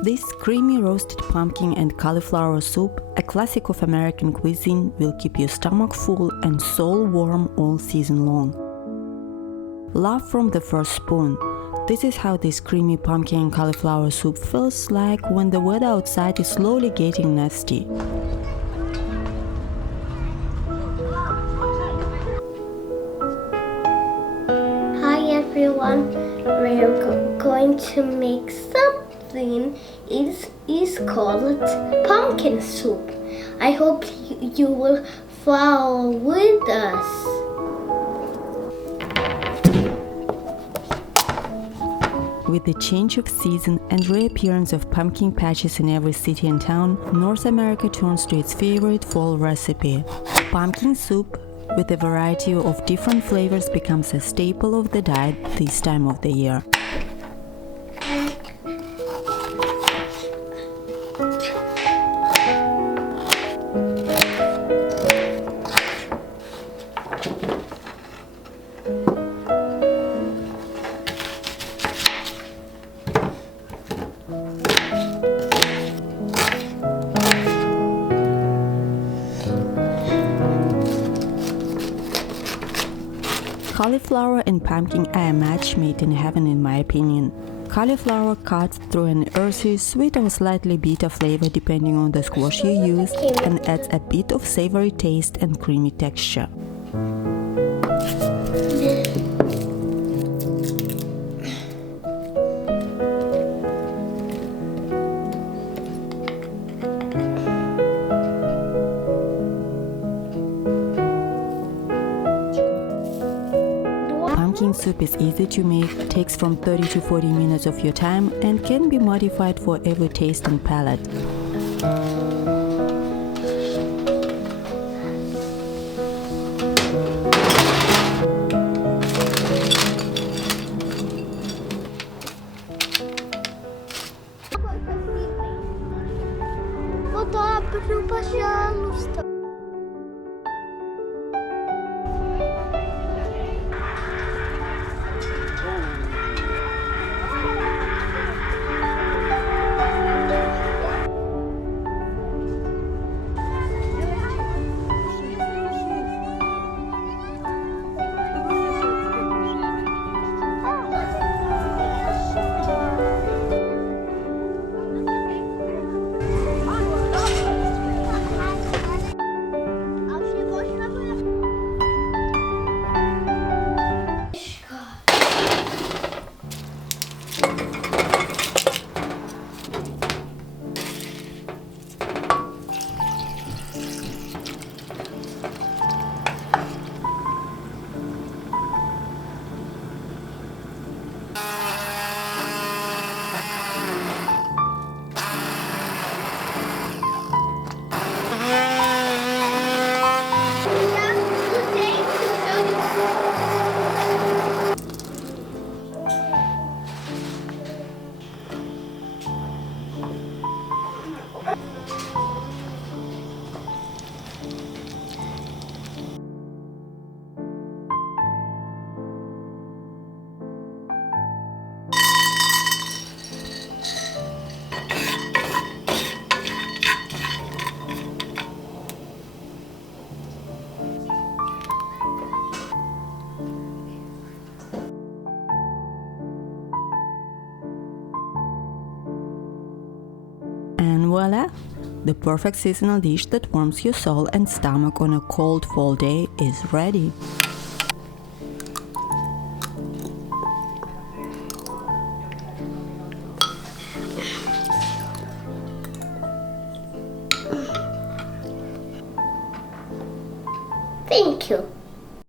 This creamy roasted pumpkin and cauliflower soup, a classic of American cuisine, will keep your stomach full and soul warm all season long. Love from the first spoon. This is how this creamy pumpkin and cauliflower soup feels like when the weather outside is slowly getting nasty. Hi everyone, we're going to make something. It is called pumpkin soup. I hope you will follow with us. With the change of season and reappearance of pumpkin patches in every city and town, North America turns to its favorite fall recipe. Pumpkin soup with a variety of different flavors becomes a staple of the diet this time of the year. Cauliflower and pumpkin are a match made in heaven in my opinion. Cauliflower cuts through an earthy, sweet or slightly bitter flavor depending on the squash you use and adds a bit of savory taste and creamy texture. Pumpkin soup is easy to make, takes from 30 to 40 minutes of your time and can be modified for every taste and palate. Пожалуйста. And voila! The perfect seasonal dish that warms your soul and stomach on a cold fall day is ready. Thank you.